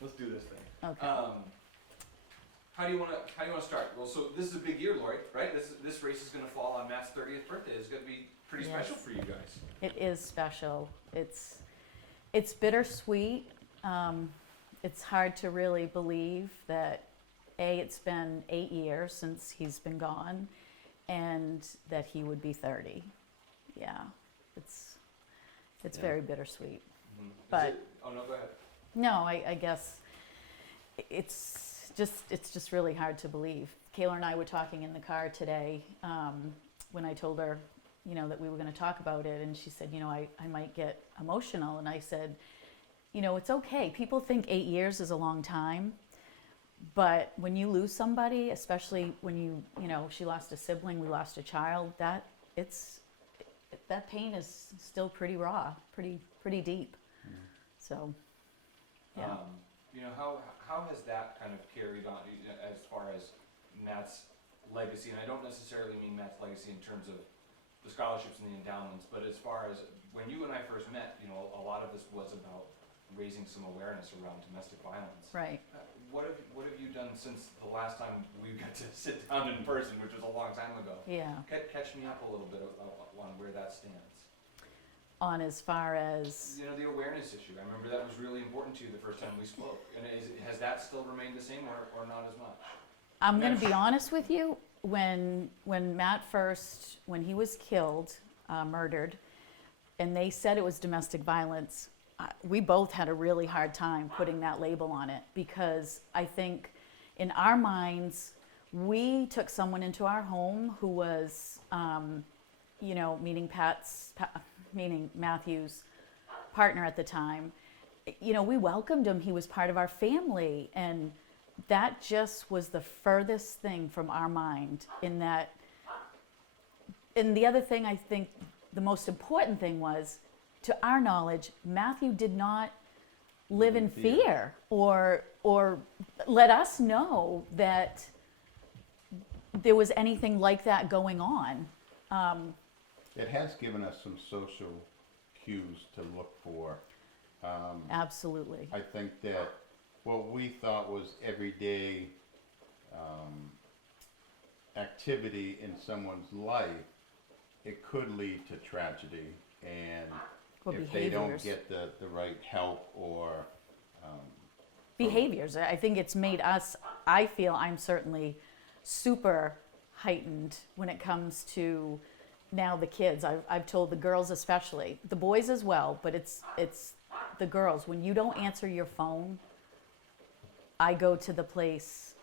Let's do this thing. Okay. How do you want to start? Well, so this is a big year, Lori, right? This race is going to fall on Matt's 30th birthday. It's going to be pretty special for you guys. It is special. It's bittersweet. It's hard to really believe that it's been 8 years since he's been gone, and that he would be 30. Yeah, it's very bittersweet. Mm-hmm. But oh no, go ahead. no, I guess it's just really hard to believe. Kayla and I were talking in the car today when I told her, that we were going to talk about it, and she said, I might get emotional, and I said, it's okay. People think 8 years is a long time, but when you lose somebody, especially when she lost a sibling, we lost a child, that pain is still pretty raw, pretty deep. Mm-hmm. So, yeah. How has that kind of carried on as far as Matt's legacy? And I don't necessarily mean Matt's legacy in terms of the scholarships and the endowments, but as far as when you and I first met, a lot of this was about raising some awareness around domestic violence. Right. What have you done since the last time we got to sit down in person, which was a long time ago? Yeah. Catch me up a little bit on where that stands. On as far as the awareness issue. I remember that was really important to you the first time we spoke. And has that still remained the same or not as much? I'm going to be honest with you. When Matt when he was killed, murdered, and they said it was domestic violence, we both had a really hard time putting that label on it, because I think in our minds, we took someone into our home who was, meaning Matthew's partner at the time. We welcomed him. He was part of our family, and that just was the furthest thing from our mind in that. And the other thing, I think the most important thing was, to our knowledge, Matthew did not live in fear or let us know that there was anything like that going on. It has given us some social cues to look for. Absolutely. I think that what we thought was everyday activity in someone's life, it could lead to tragedy, and if they don't get the right help or behaviors. I think it's made us, I feel I'm certainly super heightened when it comes to now the kids. I've told the girls especially, the boys as well, but it's the girls. When you don't answer your phone, I go to the place.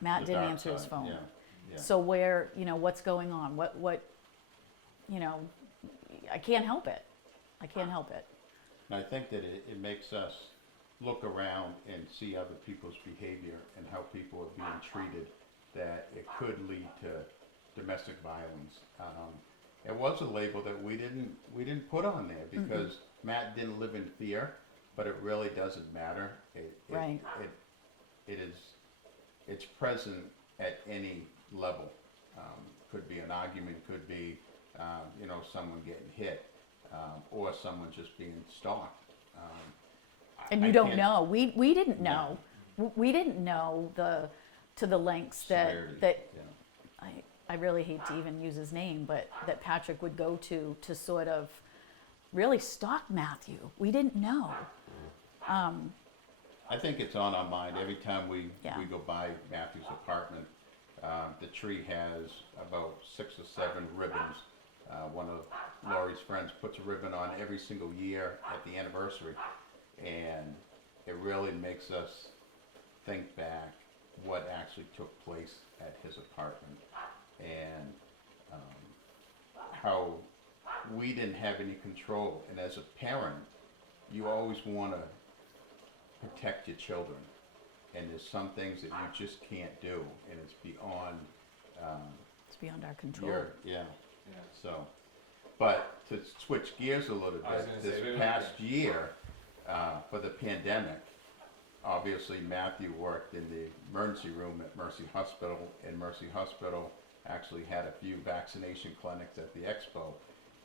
Matt didn't answer his phone. Yeah. So where, what's going on? What, I can't help it. I can't help it. And I think that it makes us look around and see other people's behavior and how people are being treated, that it could lead to domestic violence. It was a label that we didn't put on there because Matt didn't live in fear, but it really doesn't matter. Right. It's present at any level. Could be an argument, could be someone getting hit, or someone just being stalked. And you don't know. We didn't know. No. We didn't know to the lengths that I really hate to even use his name, but that Patrick would go to sort of really stalk Matthew. We didn't know. I think it's on our mind every time we go by Matthew's apartment. The tree has about 6 or 7 ribbons. One of Laurie's friends puts a ribbon on every single year at the anniversary, and it really makes us think back what actually took place at his apartment, and how we didn't have any control. And as a parent, you always want to protect your children, and there's some things that you just can't do, and it's beyond it's beyond our control. So, but to switch gears a little bit, this past year, for the pandemic, obviously Matthew worked in the emergency room at Mercy Hospital, and Mercy Hospital actually had a few vaccination clinics at the expo.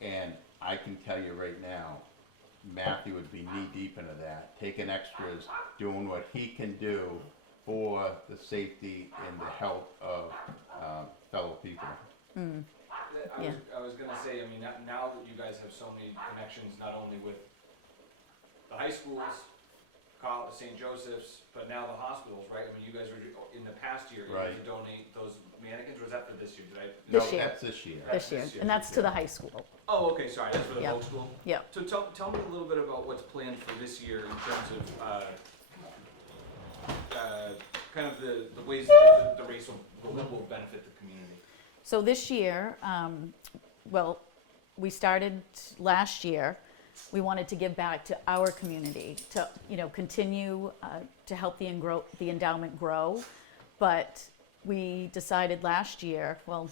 And I can tell you right now, Matthew would be knee deep into that, taking extras, doing what he can do for the safety and the health of fellow people. I was gonna say, I mean, now that you guys have so many connections, not only with the high schools, St. Joseph's, but now the hospitals, right? I mean, you guys were, in the past year, you Right. to donate those mannequins, or was that for this year? Did I? This No, year. That's this year. Right. This year, This year. and that's to the high school. Oh, okay, sorry, that's for the Yep. Vogue School? Yep. So tell me a little bit about what's planned for this year in terms of, kind of the ways that the race will benefit the community. So this year, well, we started last year. We wanted to give back to our community, to continue to help the endowment grow. But we decided last year, well,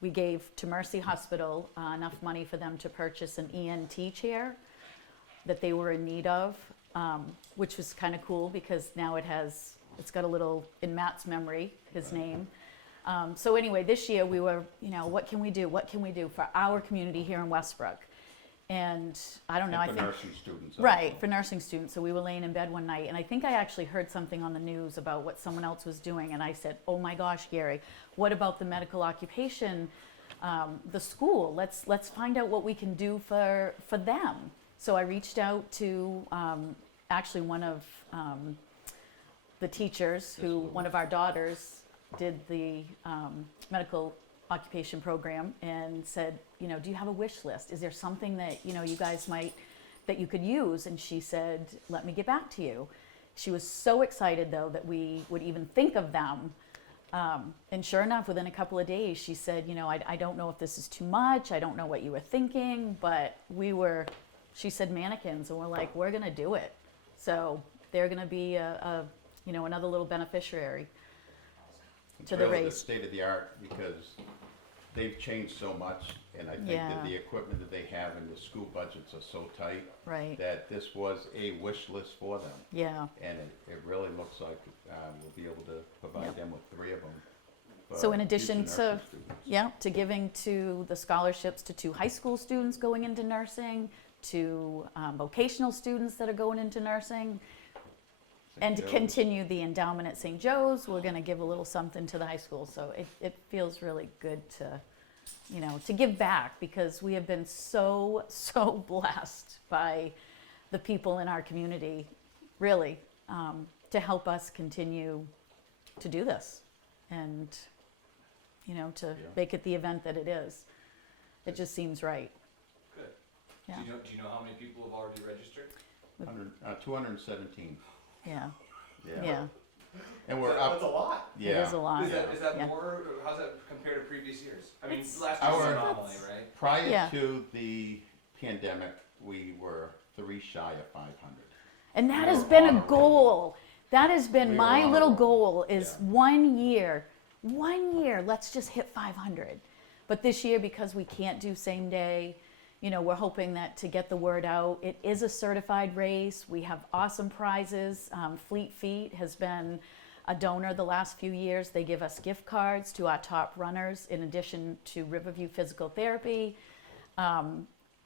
we gave to Mercy Hospital enough money for them to purchase an ENT chair that they were in need of, which was kind of cool because now it's got a little, in Matt's memory, his name. So anyway, this year we were, what can we do? What can we do for our community here in Westbrook? And I don't know, I And think. for nursing students. Right, also. for nursing students. So we were laying in bed one night, and I think I actually heard something on the news about what someone else was doing, and I said, "Oh my gosh, Gary, what about the medical occupation, the school? Let's find out what we can do for them." So I reached out to actually one of the teachers who, one of our daughters, did the medical occupation program, and said, do you have a wish list? Is there something that you guys that you could use? And she said, let me get back to you. She was so excited though that we would even think of them. And sure enough, within a couple of days, she said, I don't know if this is too much. I don't know what you were thinking, but she said mannequins, and we're like, we're gonna do it. So they're gonna be another little beneficiary It's to the really race. the state of the art because they've changed so much, and I think Yeah. that the equipment that they have and the school budgets are so tight Right. that this was a wish list for them. Yeah. And it really looks like we'll be able to provide Yep. them with 3 of them. for So in future addition nursing to, students. yeah, to giving to the scholarships to 2 high school students going into nursing, to vocational students that are going into nursing, and to Joe's. continue the endowment at St. Joe's, we're going to give a little something to the high school. So it feels really good to, to give back, because we have been so blessed by the people in our community, really, to help us continue to do this and, to Yeah. make it the event that it is. It just seems right. Good. Yeah. Do you know how many people have already registered? 217. Yeah. Yeah. Yeah. And we're That's a up. lot. Yeah. It is a lot. Is that Yeah. more, or how's that compared to previous years? I mean, It's- last year was an Our- anomaly, right? Prior Yeah. to the pandemic, we were 3 shy of 500. And that We has were been on a a roll. goal. That has been We my were on a little roll. goal is Yeah. 1 year, let's just hit 500. But this year, because we can't do same day, we're hoping that to get the word out, it is a certified race. We have awesome prizes. Fleet Feet has been a donor the last few years. They give us gift cards to our top runners in addition to Riverview Physical Therapy.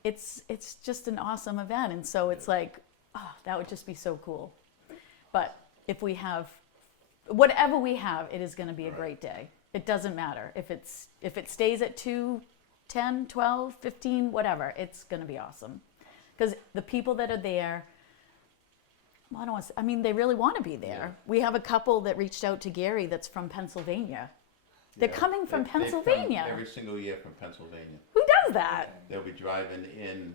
It's just an awesome event, and so it's like, oh, that would just be so cool. But if we have, whatever we have, it is going to be a great day. It doesn't matter if it stays at 2, 10, 12, 15, whatever. It's going to be awesome, because the people that are there, well, I don't want to. I mean, they really want to be there. Yeah. We have a couple that reached out to Gary that's from Pennsylvania. They're Yeah. coming from They come Pennsylvania. every single year from Pennsylvania. Who does that? They'll be driving in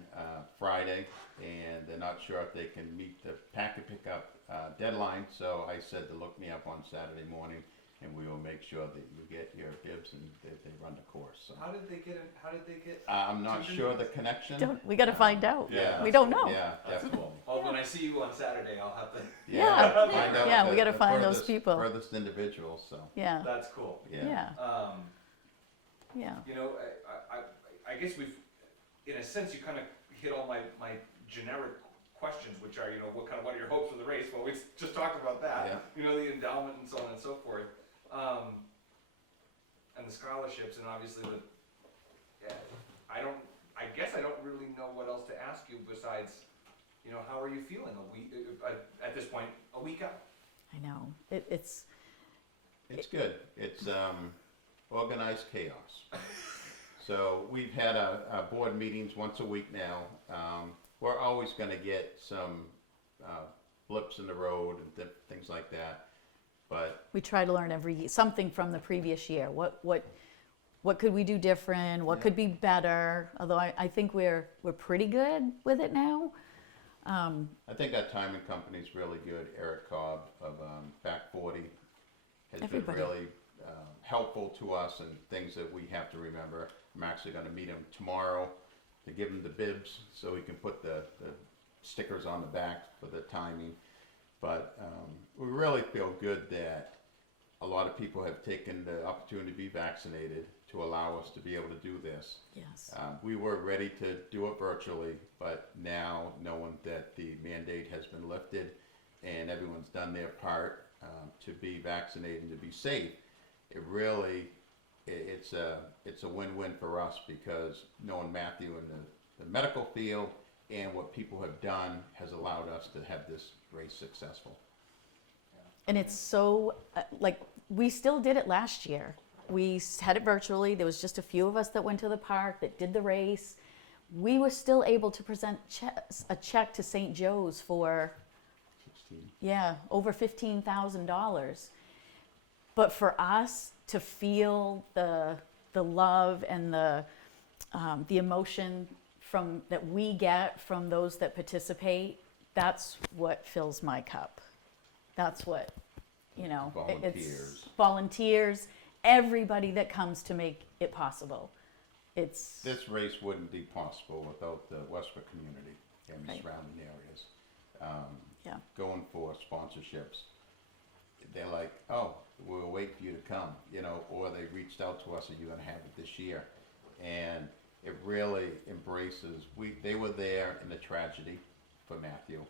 Friday, and they're not sure if they can meet the packet pickup deadline. So I said to look me up on Saturday morning, and we will make sure that you get your bibs and they run the course. So How did they get? I'm not sure the connection. We got to find out. Yeah. We don't know. Yeah, definitely. Well, when I see you on Saturday, I'll have to. Yeah. Find out Yeah, we the- gotta the find those furthest- people. Furthest individuals. So Yeah. That's cool. Yeah. Yeah. I guess we've, in a sense, you kind of hit all my generic questions, which are, what are your hopes for the race? Well, we just talked about that. Yeah. The endowment and so on and so forth, and the scholarships, and obviously I guess I don't really know what else to ask you besides, how are you feeling at this point, a week out? I know. It's good. It's organized chaos. So we've had our board meetings once a week now. We're always going to get some blips in the road and things like that. But we try to learn something from the previous year. What could we do different? What could be better? Although I think we're pretty good with it now. I think our timing company is really good. Eric Cobb of Back 40 has been really helpful to us and things that we have to remember. I'm actually going to meet him tomorrow to give him the bibs so he can put the stickers on the back for the timing. But we really feel good that a lot of people have taken the opportunity to be vaccinated to allow us to be able to do this. Yes. We were ready to do it virtually, but now knowing that the mandate has been lifted and everyone's done their part to be vaccinated and to be safe, it's a win-win for us, because knowing Matthew in the medical field and what people have done has allowed us to have this race successful. And it's so, we still did it last year. We had it virtually. There was just a few of us that went to the park, that did the race. We were still able to present a check to St. Joe's for, 16. Over $15,000. But for us to feel the love and the emotion that we get from those that participate, that's what fills my cup. That's what, it's volunteers, everybody that comes to make it possible. This race wouldn't be possible without the Westbrook community and the surrounding areas. Going for sponsorships, they're like, oh, we'll wait for you to come, or they reached out to us, are you going to have it this year? And it really embraces, they were there in the tragedy for Matthew,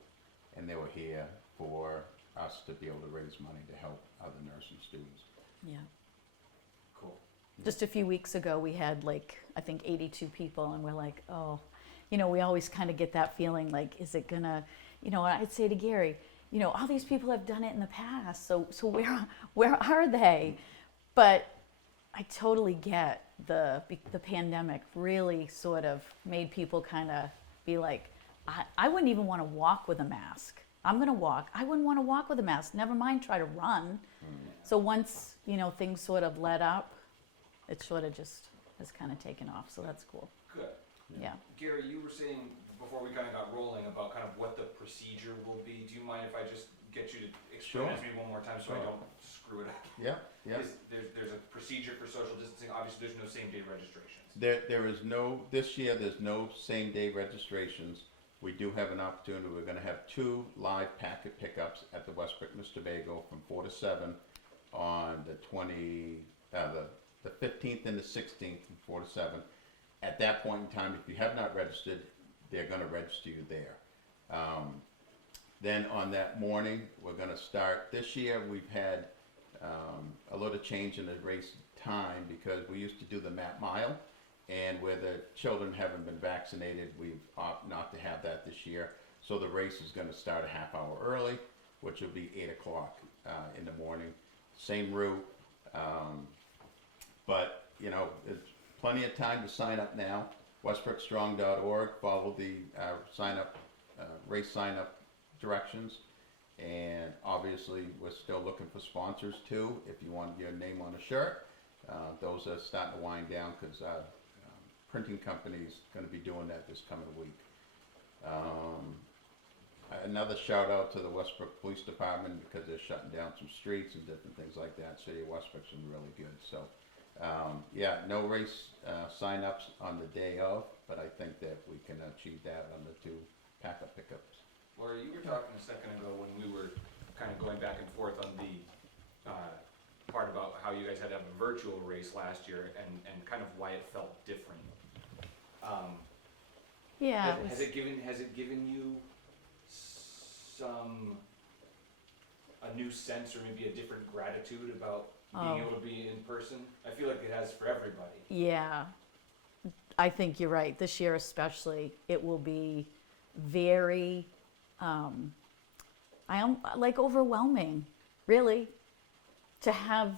and they were here for us to be able to raise money to help other nursing students. Yeah. Cool. Just a few weeks ago, we had I think 82 people, and we're like, oh, we always kind of get that feeling like, is it gonna, I'd say to Gary, all these people have done it in the past, so where are they? But I totally get the pandemic really sort of made people kind of be like, I wouldn't even want to walk with a mask. I'm going to walk. I wouldn't want to walk with a mask. Never mind try to run. So once, things sort of let up, it sort of just has kind of taken off. So that's cool. Good. Yeah. Gary, you were saying before we kind of got rolling about kind of what the procedure will be. Do you mind if I just get you to explain it to me one more time so I don't screw it up? Yeah. There's a procedure for social distancing. Obviously, there's no same-day registrations. There is no, this year there's no same-day registrations. We do have an opportunity. We're going to have 2 live packet pickups at the Westbrook Mr. Bagel from 4 to 7 on the 15th and the 16th from 4 to 7. At that point in time, if you have not registered, they're going to register you there. Then on that morning, we're going to start. This year, we've had a little change in the race time, because we used to do the Matt Mile, and where the children haven't been vaccinated, we've opted not to have that this year. So the race is going to start a half hour early, which will be 8 o'clock in the morning. Same route, but there's plenty of time to sign up now. WestbrookStrong.org. Follow the race sign up directions, and obviously we're still looking for sponsors too. If you want your name on a shirt, those are starting to wind down, because printing company's going to be doing that this coming week. Another shout out to the Westbrook Police Department, because they're shutting down some streets and different things like that. City of Westbrook's been really good. So no race sign-ups on the day of, but I think that we can achieve that on the 2 pack-up pickups. Laura, you were talking a second ago when we were kind of going back and forth on the part about how you guys had to have a virtual race last year and kind of why it felt different. Has it given you a new sense, or maybe a different gratitude about being able to be in person? I feel like it has for everybody. Yeah, I think you're right. This year especially, it will be very I am like overwhelming, really, to have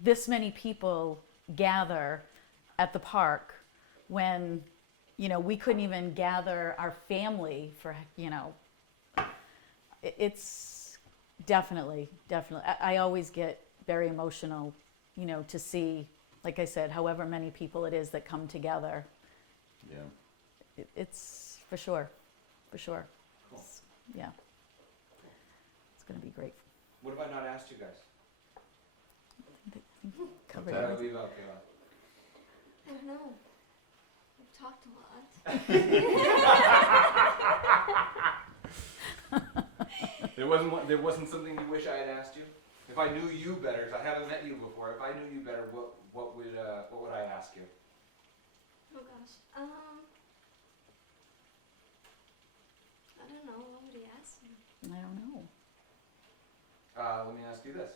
this many people gather at the park when, you know, we couldn't even gather our family for, you know, it's definitely. I always get very emotional, you know, to see, like I said, however many people it is that come together. Yeah. It's for sure. Cool. Yeah. It's going to be great. What have I not asked you guys? Covered What did I everything. leave out, Kayla? I don't know. We've talked a lot. There wasn't something you wish I had asked you? If I knew you better, 'cause I haven't met you before, if I knew you better, what would I ask you? Oh gosh. I don't know. What would he ask me? I don't know. Let me ask you this.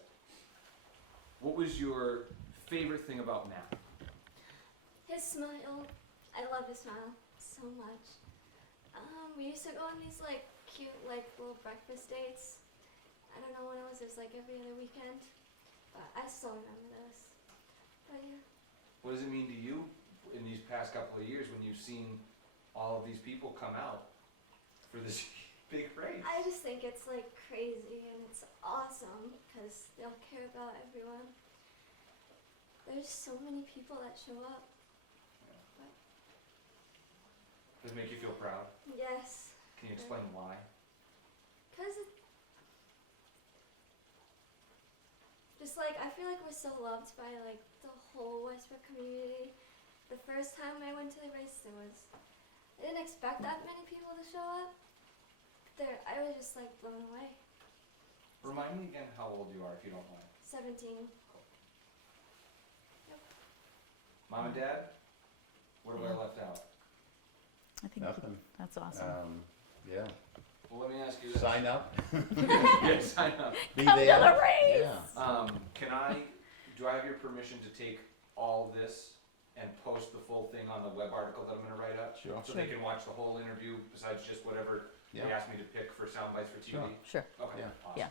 What was your favorite thing about Matt? His smile. I love his smile so much. We used to go on these like cute like little breakfast dates. I don't know when it was like every other weekend. But I still remember those. But yeah. What does it mean to you in these past couple of years when you've seen all of these people come out for this big race? I just think it's like crazy and it's awesome because they'll care about everyone. There's so many people that show up. Does it make you feel proud? Yes. Can you explain why? Because just like I feel like we're so loved by like the whole Westbrook community. The first time I went to the race, I didn't expect that many people to show up. I was just like blown away. Remind me again how old you are, if you don't mind. 17. Mom and Dad? What have I left out? I think Nothing. that's awesome. Yeah. Well, let me ask you this. Sign up. Yeah, sign up. Be Come to there. the race. Yeah. Do I have your permission to take all this and post the full thing on the web article that I'm gonna write up? Sure. So they can watch the whole interview besides just whatever they Yeah. asked me to pick for sound bites for TV? Sure. Sure. Okay, Yeah. awesome. Yeah.